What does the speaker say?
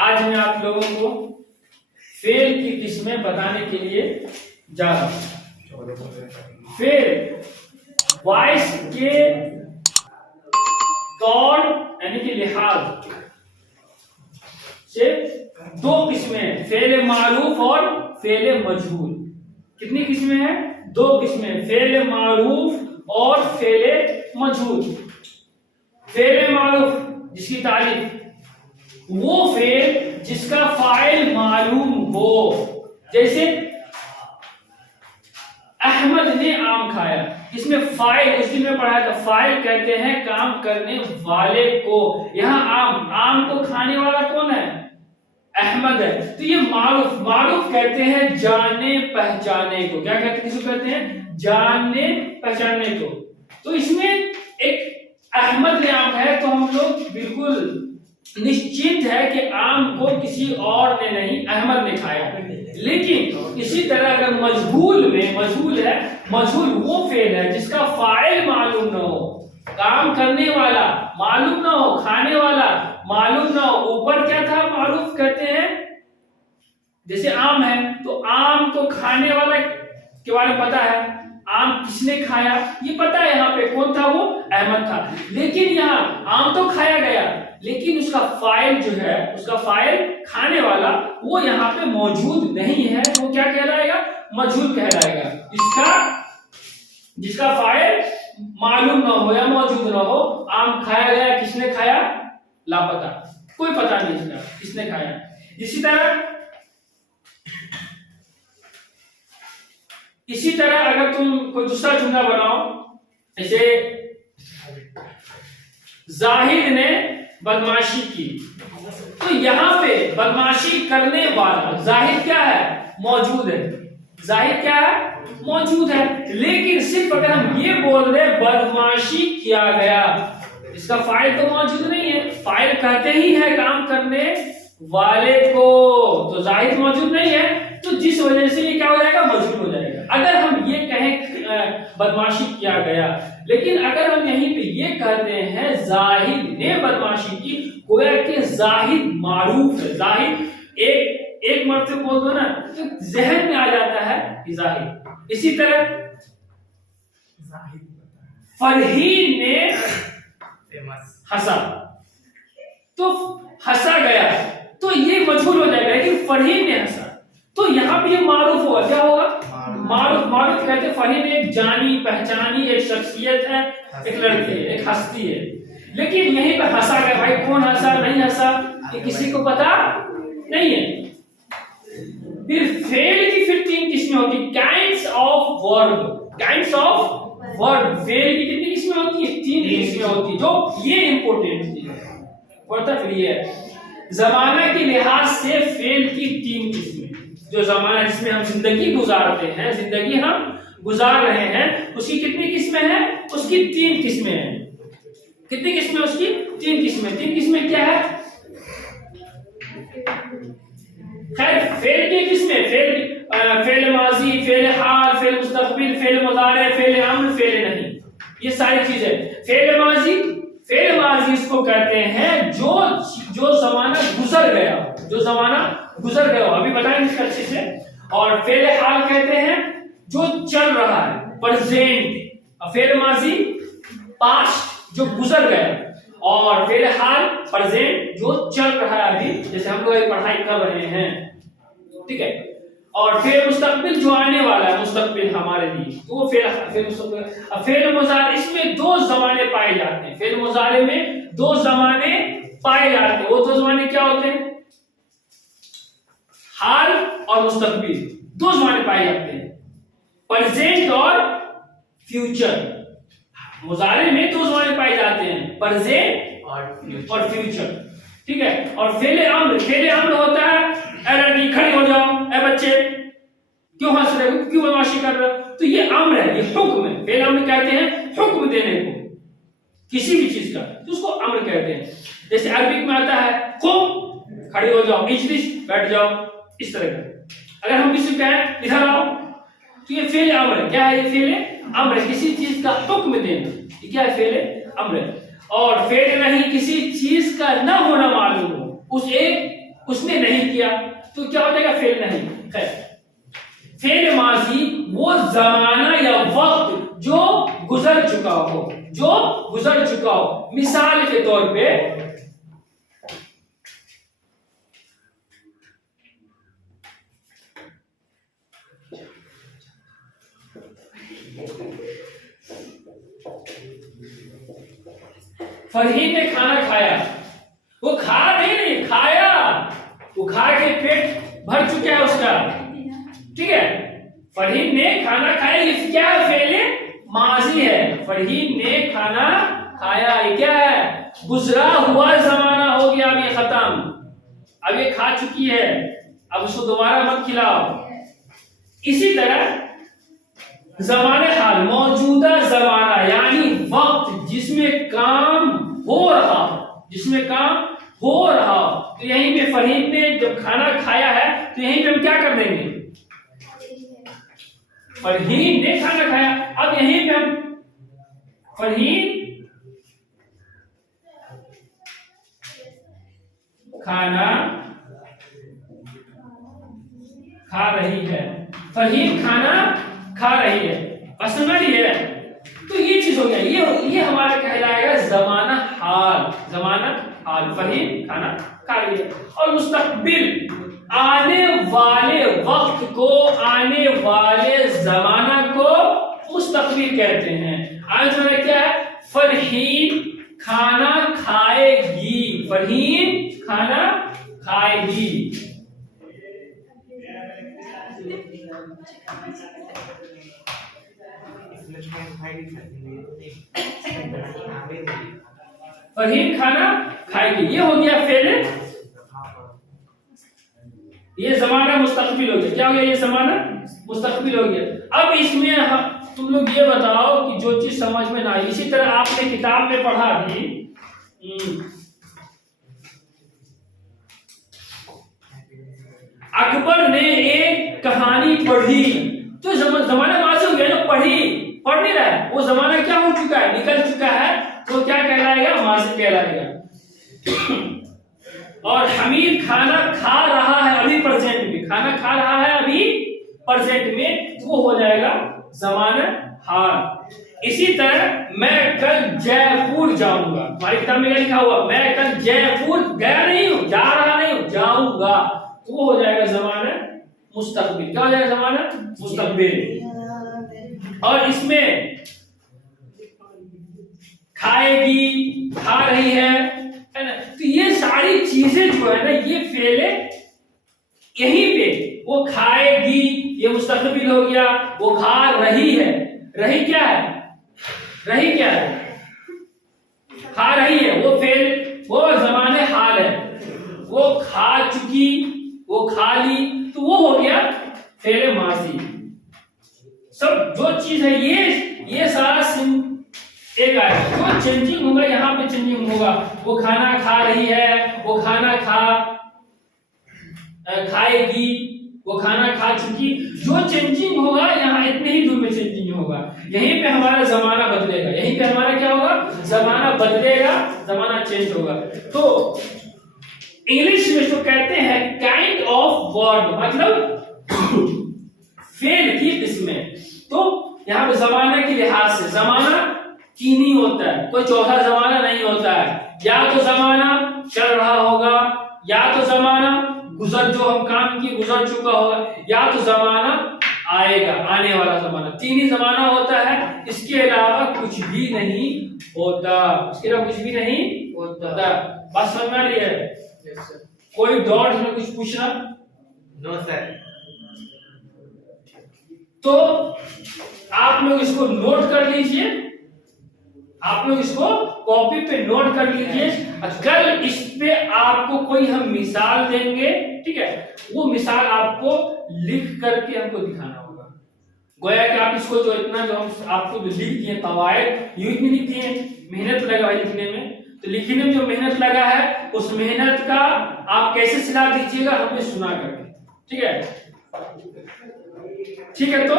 आज मैं आप लोगों को फेल की किस्में बताने के लिए जा रहा हूं। फेल वॉइस के तौर यानी कि लिहाज से दो किस्में हैं, फेल मारूफ और फेल मजहूल। कितनी किस्में हैं? दो किस्में, फेल मारूफ और फेल मजहूल। फेल मारूफ जिसकी तारीफ, वो फेल जिसका फाइल मालूम हो। जैसे अहमद ने आम खाया, इसमें फाइल उस दिन में पढ़ा था, फाइल कहते हैं काम करने वाले को। यहां आम को खाने वाला कौन है? अहमद है। तो ये मारूफ कहते हैं जाने पहचाने को। क्या कहते हैं? किसको कहते हैं? जाने पहचाने को। तो इसमें एक अहमद ने आम खाया, तो हम लोग बिल्कुल निश्चित है कि आम को किसी और ने नहीं, अहमद ने खाया। लेकिन इसी तरह अगर मजहूल है, मजहूल वो फेल है जिसका फाइल मालूम न हो, काम करने वाला मालूम ना हो, खाने वाला मालूम ना हो। ऊपर क्या था? मारूफ कहते हैं, जैसे आम है तो आम को खाने वाला के बारे में पता है, आम किसने खाया ये पता है। यहाँ पे कौन था? वो अहमद था। लेकिन यहाँ आम तो खाया गया, लेकिन उसका फाइल जो है, उसका फाइल खाने वाला वो यहाँ पे मौजूद नहीं है। वो क्या कहलाएगा? मजहूल कहलाएगा। जिसका फाइल मालूम ना हो या मौजूद ना हो। आम खाया गया, किसने खाया? लापता, कोई पता नहीं इसका किसने खाया। इसी तरह अगर तुम कोई दूसरा जुमला बनाओ, जैसे जाहिद ने बदमाशी की, तो यहां पे बदमाशी करने वाला जाहिद क्या है? मौजूद है। जाहिद क्या है? मौजूद है। लेकिन सिर्फ अगर हम ये बोल रहे बदमाशी किया गया, इसका फाइल तो मौजूद नहीं है। फाइल कहते ही है काम करने वाले को, तो जाहिद मौजूद नहीं है, तो जिस वजह से ये क्या हो जाएगा? मजहूल हो जाएगा। अगर हम ये कहें बदमाशी किया गया, लेकिन अगर हम यहीं पे ये कहते हैं जाहिद ने बदमाशी की, गोया कि जाहिद मारूफ है। जाहिद एक मर्तबा बोल दो ना तो जहन में आ जाता है कि जाहिद। इसी तरह फरहीन ने हंसा, तो हंसा गया, तो ये मजहूल हो जाएगा। लेकिन फरहीन ने हंसा, तो यहाँ पे ये मारूफ होगा। क्या होगा? मारूफ कहते हैं फरहीन एक जानी पहचानी एक शख्सियत है, एक लड़की है, एक हस्ती है। लेकिन यहीं पे हंसा गया, भाई कौन हंसा नहीं हंसा ये किसी को पता नहीं है। फिर फेल की फिर तीन किस्में होती है, काइंड्स ऑफ वर्ब। फेल की कितनी किस्में होती है? तीन किस्में होती है। जो ये इंपॉर्टेंट है, फिर ये जमाना के लिहाज से फेल की तीन किस्में। जो जमाना जिसमें हम जिंदगी गुजारते हैं, जिंदगी हम गुजार रहे हैं, उसकी कितनी किस्में हैं? उसकी तीन किस्में हैं। कितनी किस्में? उसकी तीन किस्में। तीन किस्में क्या है? खैर फेल की किस्में, फेल माजी, फेल हाल, फेल मुस्तकबिल, फेल मुदारे, फेल अम्र, फेल नहीं, ये सारी चीजें। फेल माजी इसको कहते हैं जो जमाना गुजर गया, अभी बताएंगे अच्छे से। और फेल हाल कहते हैं जो चल रहा है, प्रेजेंट। फेल माजी पास्ट जो गुजर गया, और फेल हाल प्रेजेंट जो चल रहा है अभी, जैसे हम लोग पढ़ाई कर रहे हैं, ठीक है। और फेल मुस्तकबिल जो आने वाला है, मुस्तकबिल हमारे लिए, तो वो फेल मुस्तकबिल। फेल मुजारे, इसमें दो जमाने पाए जाते हैं। फेल मुजारे में दो जमाने पाए जाते हैं। वो दो जमाने क्या होते हैं? हाल और मुस्तकबिल, दो जमाने पाए जाते हैं, प्रेजेंट और फ्यूचर। मुजारे में दो जमाने पाए जाते हैं, प्रेजेंट और फ्यूचर, ठीक है। और फेल अम्र होता है, ए लड़की खड़ी हो जाओ, ए बच्चे क्यों हंस रहे हो, क्यों बदमाशी कर रहे हो, तो ये अम्र है, ये हुक्म है। फेल अम्र कहते हैं हुक्म देने को किसी भी चीज का, तो उसको अम्र कहते हैं। जैसे अरबिक में आता है कुम खड़ी हो जाओ, इजलिस बैठ जाओ, इस तरह का। अगर हम किसी को कहें इधर आओ, तो ये फेल अम्र है। क्या है? ये फेल अम्र है, किसी चीज का हुक्म देना, ये क्या है? फेल अम्र है। और फेल नहीं, किसी चीज का न होना मालूम हो, उस नहीं किया तो क्या हो जाएगा? फेल नहीं। खैर, फेल माजी वो जमाना या वक्त जो गुजर चुका हो, जो गुजर चुका हो। मिसाल के तौर पे फरहीन ने खाना खाया, वो खा नहीं खाया, वो खा के पेट भर चुका है उसका, ठीक है। फरहीन ने खाना खाया, ये क्या है? फेले माजी है। फरहीन ने खाना खाया, ये क्या है? गुजरा हुआ जमाना हो गया, अब ये खत्म, अब ये खा चुकी है, अब उसको दोबारा मत खिलाओ। इसी तरह ज़माने हाल मौजूदा जमाना यानी वक्त जिसमें काम हो रहा, जिसमें काम हो रहा। तो यहीं पे फरहीन ने जब खाना खाया है तो यहीं पे हम क्या कर देंगे? फरहीन ने खाना खाया। अब यहीं पे हम फरहीन खाना खा रही है, फरहीन खाना खा रही है, समझ है। तो ये चीज हो गया, ये हमारा कहलाएगा जमाना हाल, जमाना हाल। फरहीन खाना खा रही है। और मुस्तकबिल आने वाले वक्त को, आने वाले जमाना को मुस्तकबिल कहते हैं। आज हमारा क्या है? फरहीन खाना खाएगी, फरहीन खाना खाएगी। फरहीन खाना खाएगी, ये हो गया फेल, ये जमाना मुस्तकबिल हो गया। क्या हो गया? ये जमाना मुस्तकबिल हो गया। अब इसमें तुम लोग ये बताओ कि जो चीज समझ में ना आई, इसी तरह आपने किताब में पढ़ा भी, अकबर ने एक कहानी पढ़ी, तो जमाना माजी हो गया ना, पढ़ नहीं रहा है, वो जमाना क्या हो चुका है? निकल चुका है, तो क्या कहलाएगा? माजी कहलाएगा। और हमीद खाना खा रहा है अभी प्रेजेंट में, खाना खा रहा है अभी प्रेजेंट में, तो वो हो जाएगा जमाना हाल। इसी तरह मैं कल जयपुर जाऊंगा, तुम्हारी किताब में लिखा हुआ मैं कल जयपुर गया नहीं हूं, जा रहा नहीं हूं, जाऊंगा, तो वो हो जाएगा जमाना मुस्तकबिल। क्या हो जाएगा? जमाना मुस्तकबिल। और इसमें खाएगी, खा रही है ना, तो ये सारी चीजें जो है ना, ये फेले यहीं पे, वो खाएगी ये मुस्तकबिल हो गया, वो खा रही है, रही क्या है? रही क्या है? खा रही है, वो फेल, वो जमाने हाल है। वो खा चुकी, वो खा ली, तो वो हो गया फेले माजी। सब जो चीज है ये सारा एक आएगा, जो चेंजिंग होगा यहाँ पे चेंजिंग होगा। वो खाना खा रही है, वो खाना खाएगी, वो खाना खा चुकी, जो चेंजिंग होगा यहाँ इतने ही दूर में चेंजिंग होगा। यहीं पे हमारा जमाना बदलेगा, यहीं पे हमारा क्या होगा? जमाना बदलेगा, जमाना चेंज होगा। तो इंग्लिश में इसको कहते हैं काइंड ऑफ वर्ड, मतलब फेल की किस्में। तो यहाँ पे जमाना के लिहाज से जमाना कीनी होता है, कोई चौथा जमाना नहीं होता है। या तो जमाना चल रहा होगा, या तो जमाना गुजर, जो हम काम की गुजर चुका होगा, या तो जमाना आएगा, आने वाला जमाना। तीन ही जमाना होता है, इसके अलावा कुछ भी नहीं होता, इसके अलावा कुछ भी नहीं होता। बात समझ में आ रही है? कोई डाउट में कुछ पूछना? No sir. तो आप लोग इसको नोट कर लीजिए, आप लोग इसको कॉपी पे नोट कर लीजिए। कल इस पे आपको कोई हम मिसाल देंगे, ठीक है, वो मिसाल आपको लिख करके हमको दिखाना होगा। गोया कि आप इसको जो इतना जो हम आपको लिख दिए कवायद, यूं ही लिख दिए, मेहनत लगा है लिखने में, तो लिखने में जो मेहनत लगा है उस मेहनत का आप कैसे सिला दीजिएगा हमें सुना करके, ठीक है? ठीक है, तो